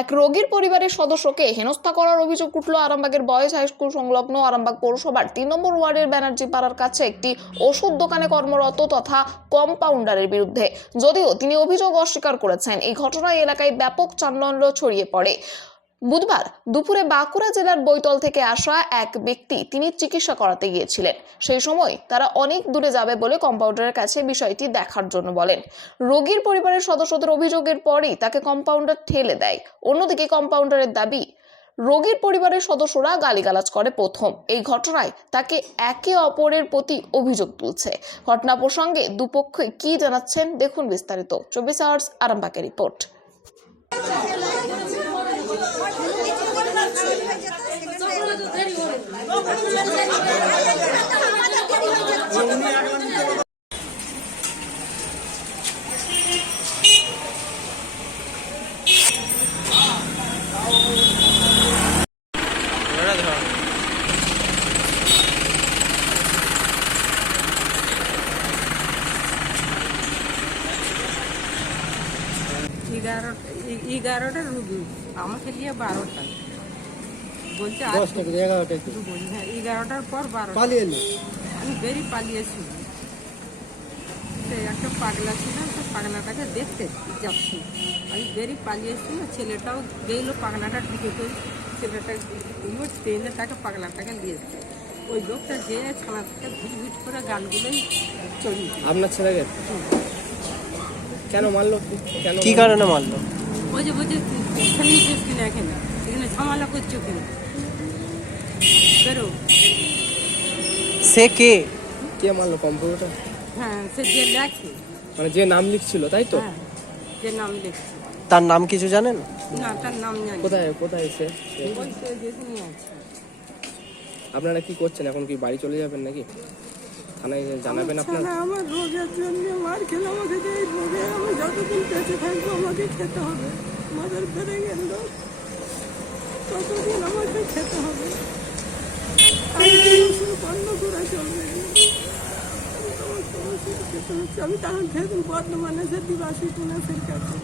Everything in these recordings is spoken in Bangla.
এক রোগীর পরিবারের সদস্যকে হেনস্থা করার অভিযোগ উঠল আরামবাগের বয়েজ হাইস্কুল সংলগ্ন আরামবাগ পৌরসভার তিন নম্বর ওয়ার্ডের ব্যানার্জি পাড়ার কাছে একটি ওষুধ দোকানে কর্মরত তথা কম্পাউন্ডারের বিরুদ্ধে, যদিও তিনি অভিযোগ অস্বীকার করেছেন। এই ঘটনায় এলাকায় ব্যাপক চাঞ্চল্য ছড়িয়ে পড়ে। বুধবার দুপুরে বাঁকুড়া জেলার বৈতল থেকে আসা এক ব্যক্তি তিনি চিকিৎসা করাতে গিয়েছিলেন। সেই সময় তারা অনেক দূরে যাবে বলে কম্পাউন্ডারের কাছে বিষয়টি দেখার জন্য বলেন। রোগীর পরিবারের সদস্যদের অভিযোগের পরেই তাকে কম্পাউন্ডার ঠেলে দেয়। অন্যদিকে কম্পাউন্ডারের দাবি, রোগীর পরিবারের সদস্যরা গালিগালাজ করে প্রথম। এই ঘটনায় তাকে একে অপরের প্রতি অভিযোগ তুলছে। ঘটনা প্রসঙ্গে দুপক্ষই কি জানাচ্ছেন দেখুন বিস্তারিত। চব্বিশ আওয়ার্স আরামবাগের রিপোর্ট। এগারো এ- এগারোটা রুগী। আমাকে দিয়ে বারোটা। বলছে দশটা এগারোটা বলি হ্যাঁ এগারোটার পর বারোটা। পালিয়ে আমি বেরিয়ে পালিয়েছি। সে একটা পাগলা ছিল সে পাগলাটাকে দেখতে যাচ্ছি। আমি বেরিয়ে পালিয়েছি ছেলেটাও গেলো পাগলাটা ঢুকে তো ছেলেটা ট্রেনে তাকে পাগলাটাকে নিয়েছে ওই লোকটা যে ছানা থেকে ভিট ভিট করে গানগুলোই চড়িয়ে আপনার ছেলেকে কেন মারলো? কি? কেন কি কারণে মারলো? ওই যে বলছে খেলিয়েছিস কিনা এখানে এখানে ঝামেলা করছ কিনা। বেরো। সে কে? কে মারলো কম্পিউটার? হ্যাঁ সে যে লেখে। মানে যে নাম লিখছিল তাই তো? হ্যাঁ যে নাম লিখছে। তার নাম কিছু জানেন? না তার নাম জানি কোথায় কোথায় সে? সে? ওই তো যেখানে আছে। আপনারা কি করছেন? এখন কি বাড়ি চলে যাবেন নাকি? থানায় জানাবেন আপনার? ছানা আমার রোগের জন্য মার খেলে আমাকে যে এই রোগে আমি যতদিন বেঁচে থাকব আমাকে খেতে হবে। মাদের বেড়ে গেল। ততদিন আমাকে খেতে হবে। বন্ধ করা চলবে। আমি তখন খেতে বর্ধমানে সে দিবাসী পুনাসের কাছে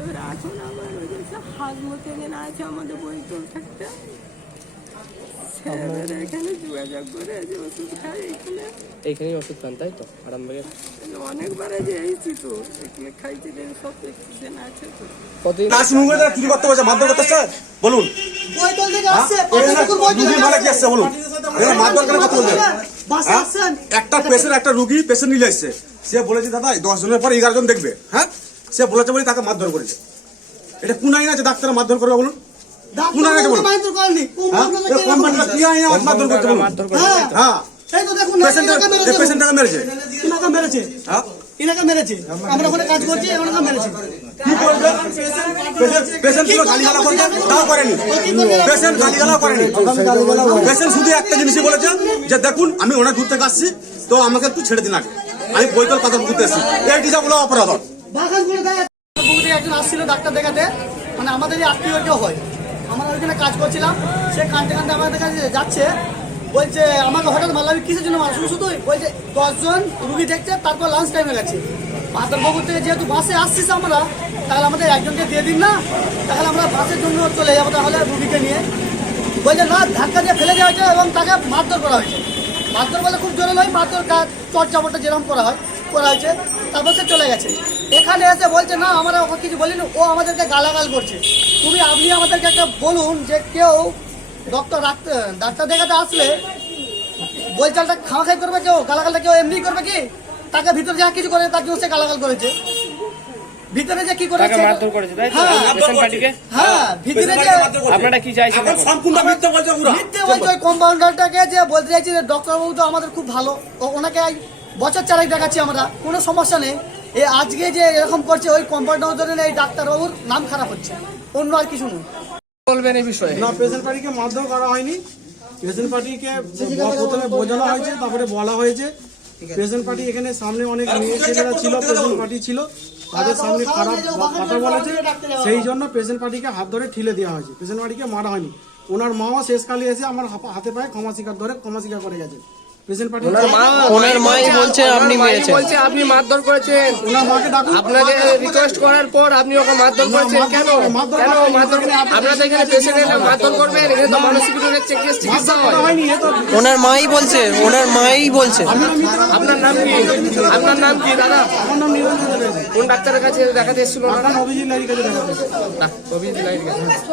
এবার এখন আমার ওই হাত মতো এখানে আছে আমাদের বই চল থাকতে। এখানে যোগাযোগ করে যে ওষুধ খাই এখানে। এইখানেই ওষুধ খান তাই তো? আরামবাগে। অনেকবার যে এইছি তো এখানে খাইছি যে সব দেখছি আছে তো। কতদিন? নাচ মুখে চুরি করতে মারধর করতে বলুন। বৈতল থেকে আসছে রুগী মারা কি আসছে বলুন। এখানে মারধর কেন কথা হ্যাঁ? একটা পেশেন্ট একটা রুগী পেশেন্ট নিলে আসছে। সে বলেছে দাদা দশ জনের পর এগারো জন দেখবে। হ্যাঁ? সে বলেছে বলে তাকে মারধর করেছে। এটা কোন আইন আছে ডাক্তার মারধর করবে বলুন? কোন বলুন মাইন্ড করেনি কোম্পানিটা কি আইন মারধর করতে বলুন হ্যাঁ। এই তো দেখুন না, মেরেছে পেশেন্টটাকে মেরেছে। হ্যাঁ? এনাকে মেরেছে। আমরা ওখানে কাজ করছি এনাকে মেরেছে। কি করবে? পেশেন্ট পেশেন্ট পুরো গালিগালা করছে তাও করেনি। পেশেন্ট গালিগালা করেনি। পেশেন্ট শুধু একটা জিনিসই বলেছে যে দেখুন আমি দূর থেকে আসছি তো আমাকে একটু ছেড়ে দিন আগে। আমি বৈতল কথা বলতে এসেছি। এইটি যা বলো অপরাধ। একজন আসছিল ডাক্তার দেখাতে। মানে আমাদের আত্মীয় কেউ হয়। আমরা ওইখানে কাজ করছিলাম, সে কানতে কানতে আমাদের কাছে যাচ্ছে, বলছে, আমাকে হঠাৎ ভালো আমি কিসের জন্য শুধু শুধু বলছে, দশজন রুগী দেখছে, তারপর লাঞ্চ টাইমে গেছে। মাতারবাবুর থেকে যেহেতু বাসে আসছিস আমরা, তাহলে আমাদের একজনকে দিয়ে দিন না, তাহলে আমরা বাসের জন্য চলে যাব তাহলে রুগীকে নিয়ে। বলছে, না, ধাক্কা দিয়ে ফেলে দেওয়া হয়েছে এবং তাকে মারধর করা হয়েছে। মারধর বলে খুব জোরে নয়, মারধর কাজ চাপড়টা যেরকম করা হয়, করা হয়েছে, তারপর সে চলে গেছে। এখানে এসে বলছে না আমরা ওকে কিছু বলিনি ও আমাদেরকে গালাগাল করছে। তুমি আপনি আমাদেরকে একটা বলুন যে কেউ ডক্টর ডাক্তার ডাক্তার দেখাতে আসলে বলচালটা খাওয়া খাই করবে কেউ গালাগালটা কেউ এমনি করবে কি? তাকে ভিতরে যা কিছু করে তার জন্য সে গালাগাল করেছে। ভিতরে যে কি করেছে মারধর করেছে, তাই তো? হ্যাঁ। পার্টিকে? হ্যাঁ ভিতরে যে আপনারা কি চাইছেন এখন? সম্পূর্ণ মিথ্যা বলছে পুরো মিথ্যে বলছে ওই কম্পাউন্ডারটাকে যে বলতে চাইছি যে ডক্টরবাবু তো আমাদের খুব ভালো। ও ওনাকে বছর চারেক দেখাচ্ছি আমরা কোনো সমস্যা নেই। এ আজকে যে এরকম করছে ওই কম্পাউন্ডার জন্য এই ডাক্তারবাবুর নাম খারাপ হচ্ছে। অন্য আর কিছু নয়। বলবেন এই বিষয়ে। না পেশেন্ট পার্টিকে মারধর করা হয়নি। পেশেন্ট পার্টিকে প্রথমে বোঝানো হয়েছে তারপরে বলা হয়েছে। পেশেন্ট পার্টি এখানে সামনে অনেক মেয়ে ছেলেরা ছিল পেশেন্ট পার্টি ছিল। তাদের সামনে খারাপ কথা বলেছে সেই জন্য পেশেন্ট পার্টিকে হাত ধরে ঠিলে দেওয়া হয়েছে। পেশেন্ট পার্টিকে মারা হয়নি। ওনার মাও শেষকালে এসে আমার হাতে পায়ে ক্ষমা স্বীকার ধরে ক্ষমা স্বীকার করে গেছে। পার্টি ওনার মাই বলছে আপনি মেরেছেন। বলছে আপনি মারধর করেছেন। ওনার আপনাকে রিকোয়েস্ট করার পর আপনি ওকে মারধর করেছেন। কেন? কেন মারধর আপনারা তো এখানে পেশেন্ট এলে মারধর করবেন? এখানে তো মানসিক রোগের চিকিৎসা চিকিৎসা হয় হয়নি এ তো ওনার মাই বলছে ওনার মাই বলছে। আপনার নাম কি? আপনার নাম কি দাদা? আমার নাম কোন ডাক্তারের কাছে দেখাতে এসেছিল অভিজিৎ লাইরি কাছে অভিজিৎ।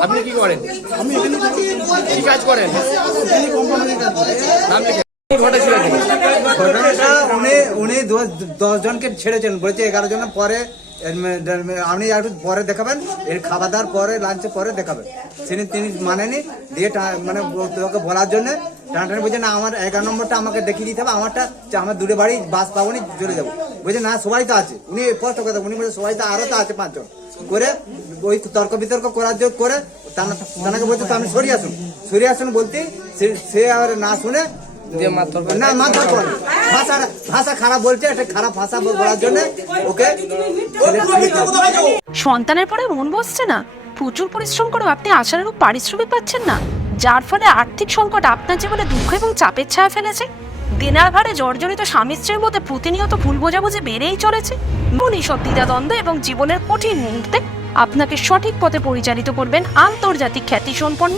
আপনি কি করেন? আমি এখানে কি কাজ করেন? কোম্পানিতে কাজ করি। নাম লিখে কি ঘটেছিল এখানে? ঘটনাটা উনি উনি দশ- জনকে ছেড়েছেন, বলেছে এগারো জনের পরে আপনি একটু পরে দেখাবেন, এর খাওয়া দাওয়ার পরে লাঞ্চে পরে দেখাবেন। তিনি তিনি মানেনি, দিয়ে মানে তোকে বলার জন্য টানাটানি বলছে, না, আমার এগারো নম্বরটা আমাকে দেখিয়ে দিতে হবে, আমারটা আমার দূরে বাড়ি, বাস পাবো নি, চলে যাব। বলছে, না, সবাই তো আছে। উনি স্পষ্ট কথা, উনি বলছে, সবাই তো আরও তো আছে পাঁচজন। করে ওই তর্ক বিতর্ক করার জন্য করে তানা- তানাকে বলছে, তো আপনি সরিয়ে আসুন। সরিয়ে আসুন বলতে সে- আর না শুনে। না করে ভাষা ভাষা খারাপ বলছে খারাপ ভাষা বলার জন্য, ওকে? সন্তানের পরে মন বসছে না। প্রচুর পরিশ্রম করেও আপনি আশানুরূপ পারিশ্রমিক পাচ্ছেন না। যার ফলে আর্থিক সংকট আপনার জীবনে দুঃখ এবং চাপের ছায়া ফেলেছে। দিনার ভারে জর্জরিত স্বামী স্ত্রীর মধ্যে প্রতিনিয়ত ভুল বোঝাবুঝি বেড়েই চলেছে। এমন এইসব দ্বিধাদ্বন্দ্ব এবং জীবনের কঠিন মুহূর্তে আপনাকে সঠিক পথে পরিচালিত করবেন আন্তর্জাতিক খ্যাতিসম্পন্ন